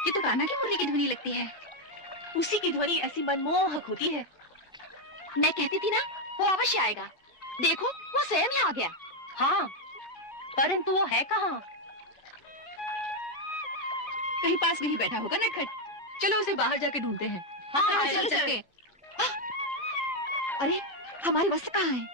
ये तो कान्हा की मुरली की ध्वनि लगती है। उसी की ध्वनि ऐसी मनमोहक होती है। मैं कहती थी ना, वो अवश्य आएगा। देखो, वो स्वयं ही आ गया। हाँ, परंतु वो है कहाँ? कहीं पास कहीं बैठा होगा नटखट। चलो उसे बाहर जाके ढूंढते हैं। हाँ, चलते। अरे, हमारे वस्त्र कहाँ हैं?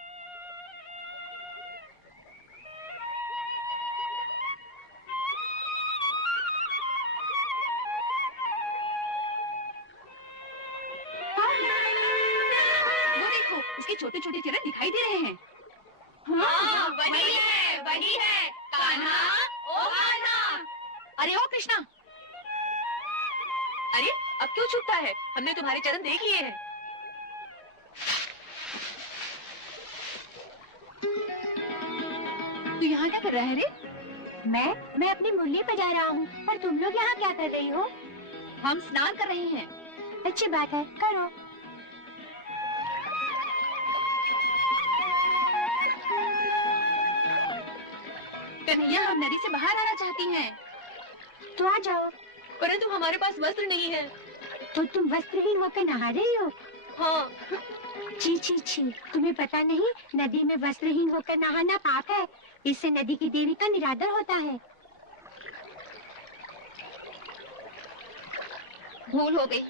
छोटे छोटे चरण दिखाई दे रहे हैं। हाँ, वही है, कान्हा, ओ कान्हा। अरे ओ कृष्णा, अरे अब क्यों छुपता है? हमने तुम्हारे चरण देख लिए हैं। तू यहाँ क्या कर रहा है रे? मैं अपनी मुरली बजा रहा हूँ। पर तुम लोग यहाँ क्या कर रही हो? हम स्नान कर रहे हैं। अच्छी बात है, करो। कन्हैया, हम नदी से बाहर आना चाहती हैं। तो आ जाओ। परंतु हमारे पास वस्त्र नहीं है। तो तुम वस्त्रहीन होकर नहा रही हो? हाँ। छी छी छी, तुम्हें पता नहीं, नदी में वस्त्रहीन होकर नहाना पाप है। इससे नदी की देवी का निरादर होता है। भूल हो गई,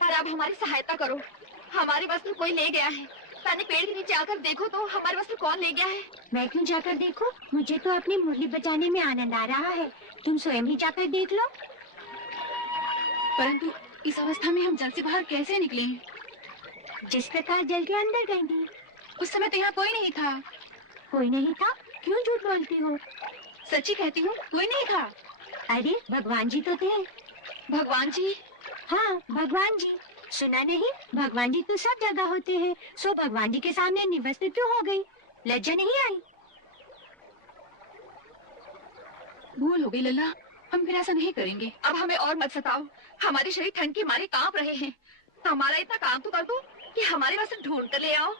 पर अब हमारी सहायता करो। हमारे वस्त्र कोई ले गया है। ताने पेड़ के नीचे आकर देखो तो हमारे वस्त्र कौन ले गया है? मैं क्यों जाकर देखूं? मुझे तो अपनी मुरली बजाने में आनंद आ रहा है। तुम स्वयं ही जाकर देख लो। परंतु इस अवस्था में हम जल से बाहर कैसे निकले? जिस प्रकार जल के अंदर गई थी। उस समय तो यहाँ कोई नहीं था। कोई नहीं था? क्यों झूठ बोलती हो? सच्ची कहती हूँ, कोई नहीं था। अरे भगवान जी तो थे। भगवान जी? हाँ, भगवान जी। सुना नहीं, भगवान जी तो सब जगह होते हैं। सो भगवान जी के सामने निवस्त्र क्यों हो गई? लज्जा नहीं आई? भूल हो गई लल्ला, हम फिर ऐसा नहीं करेंगे। अब हमें और मत सताओ। हमारे शरीर ठंड के मारे कांप रहे हैं। हमारा इतना काम तो कर दो कि हमारे वस्त्र ढूंढ कर ले आओ।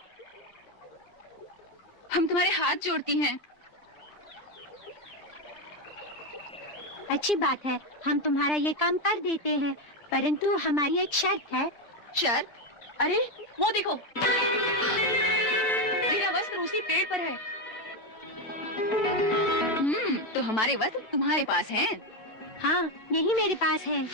हम तुम्हारे हाथ जोड़ती हैं। अच्छी बात है, हम तुम्हारा ये काम कर देते हैं, परंतु हमारी एक शर्त है। शर्त? अरे वो देखो, मेरा वस्त्र उसी पेड़ पर है। तो हमारे वस्त्र तुम्हारे पास हैं? हाँ, यही मेरे पास है।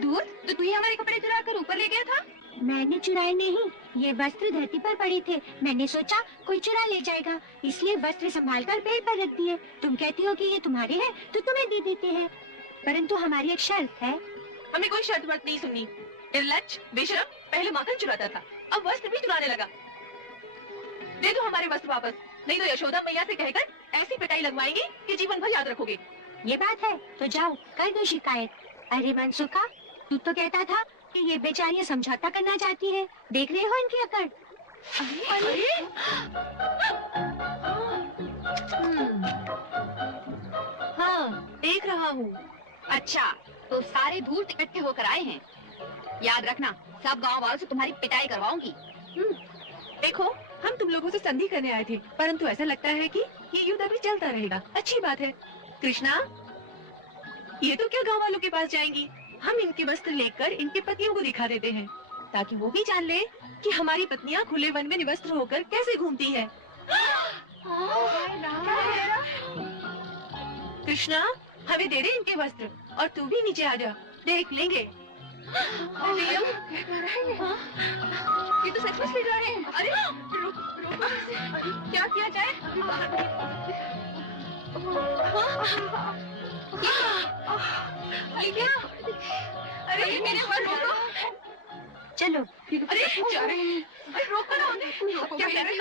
दूर? तो तू ही हमारे कपड़े चुरा कर ऊपर ले गया था? मैंने चुराए नहीं, ये वस्त्र धरती पर पड़े थे। मैंने सोचा कोई चुरा ले जाएगा, इसलिए वस्त्र संभाल कर पेड़ पर रख दिए। तुम कहती हो कि ये तुम्हारे हैं, तो तुम्हें दे देते हैं, परंतु हमारी एक शर्त है। हमने कोई शर्त वर्त नहीं सुनी। निर्लज्ज, बेशरम, पहले माखन चुराता था, अब वस्त्र भी चुराने लगा। दे दो हमारे वस्त्र वापस, नहीं तो यशोदा मैया से कहकर ऐसी पिटाई लगवाएंगे कि जीवन भर याद रखोगे। ये बात है तो जाओ कर दो शिकायत। अरे मनसुखा, तू तो कहता था कि ये बेचारी समझौता करना चाहती है। देख रहे हो इनकी अकड़? अरे हाँ, देख रहा हूँ। अच्छा, तो सारे धूर्त इकट्ठे होकर आए हैं। याद रखना, सब गांव वालों से तुम्हारी पिटाई करवाऊंगी। देखो, हम तुम लोगों से संधि करने आए थे, परंतु ऐसा लगता है कि ये युद्ध अभी चलता रहेगा। अच्छी बात है। कृष्णा, ये तो क्या गांव वालों के पास जाएंगी? हम इनके वस्त्र लेकर इनके पतियों को दिखा देते हैं, ताकि वो भी जान ले कि हमारी पत्नियां खुले वन में निवस्त्र होकर कैसे घूमती है। कृष्णा, हमें दे दे इनके वस्त्र और तू भी नीचे आ जा, देख लेंगे। ये तो सचमुच ले जा रहे हैं। अरे रोको, क्या किया जाए? क्या? अरे मेरे पर रोको। चलो। अरे जा रहे हैं। अरे रोको ना उन्हें। क्या कह रहे हैं?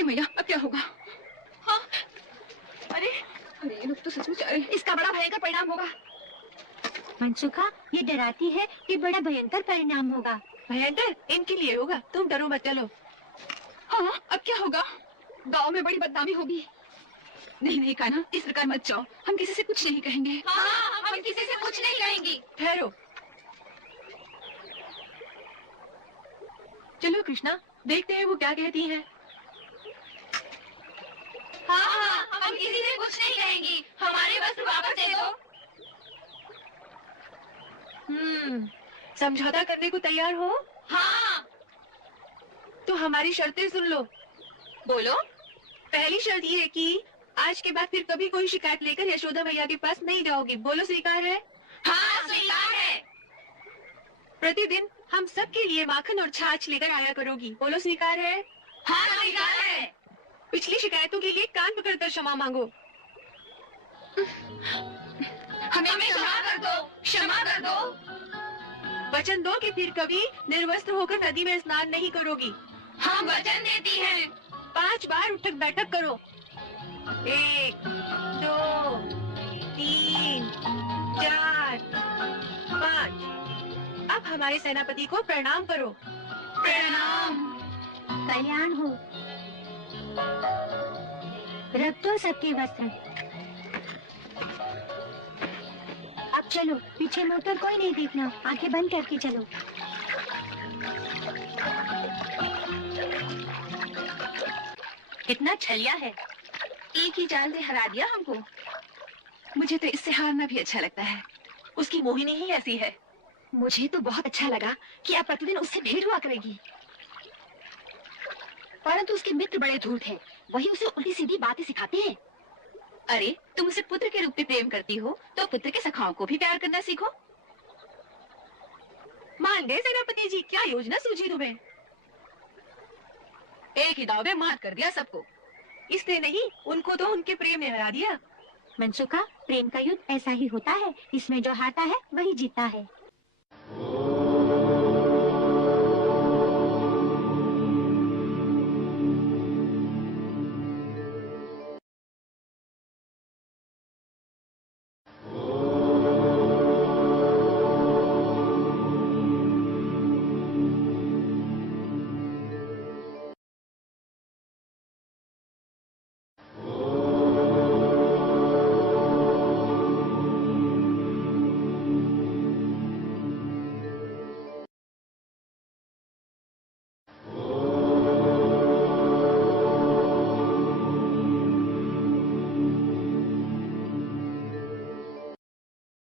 हे मैया, अब क्या होगा? हाँ, अरे ये लोग तो सचमुच, अरे इसका बड़ा भयंकर परिणाम होगा। मनसुखा, ये डराती है कि बड़ा भयंकर परिणाम होगा। भयंकर इनके लिए होगा, तुम डरो मत, चलो। हाँ, अब क्या होगा? गांव में बड़ी बदनामी होगी। नहीं कान्हा, इस प्रकार मत जाओ, हम किसी से कुछ नहीं कहेंगे। हाँ, हम किसी से कुछ नहीं कहेंगी। ठहरो, चलो कृष्णा, देखते हैं वो क्या कहती हैं। हाँ, हम किसी से कुछ नहीं कहेंगी, हमारे वस्त्र वापस दे दो। समझौता करने को तैयार हो? हाँ। तो हमारी शर्तें सुन लो। बोलो। पहली शर्त ये है कि आज के बाद फिर कभी कोई शिकायत लेकर यशोदा मैया के पास नहीं जाओगी। बोलो, स्वीकार है? हाँ, स्वीकार है। प्रतिदिन हम सब के लिए माखन और छाछ लेकर आया करोगी। बोलो, स्वीकार है? हाँ, स्वीकार है। पिछली शिकायतों के लिए कान पकड़कर क्षमा मांगो। हमें क्षमा कर दो, क्षमा कर दो। वचन दो कि फिर कभी निर्वस्त्र होकर नदी में स्नान नहीं करोगी। हम वचन देती हैं। 5 बार उठक बैठक करो। 1, 2, 3, 4, 5। अब हमारे सेनापति को प्रणाम करो। प्रणाम। कल्याण हो। रख दो सबके वस्त्र। अब चलो, पीछे मुड़कर कोई नहीं देखना, आंखें बंद करके चलो। कितना छलिया है, एक ही चाल से हरा दिया हमको। मुझे तो इससे हारना भी अच्छा लगता है। उसकी मोहिनी ही ऐसी है। मुझे तो बहुत अच्छा लगा कि अब प्रतिदिन उससे भेंट हुआ करेगी, परंतु उसके मित्र बड़े धूर्त हैं, वही उसे उल्टी सीधी बातें सिखाते हैं। अरे, तुम उसे पुत्र के रूप में प्रेम करती हो, तो पुत्र के सखाओं को भी प्यार करना सीखो। मान गए सेनापति जी, क्या योजना सूझी तुम्हें? एक ही दाव में मात कर दिया सबको। इसने नहीं, उनको तो उनके प्रेम ने हरा दिया। मनसुखा, प्रेम का युद्ध ऐसा ही होता है, इसमें जो हारता है वही जीता है।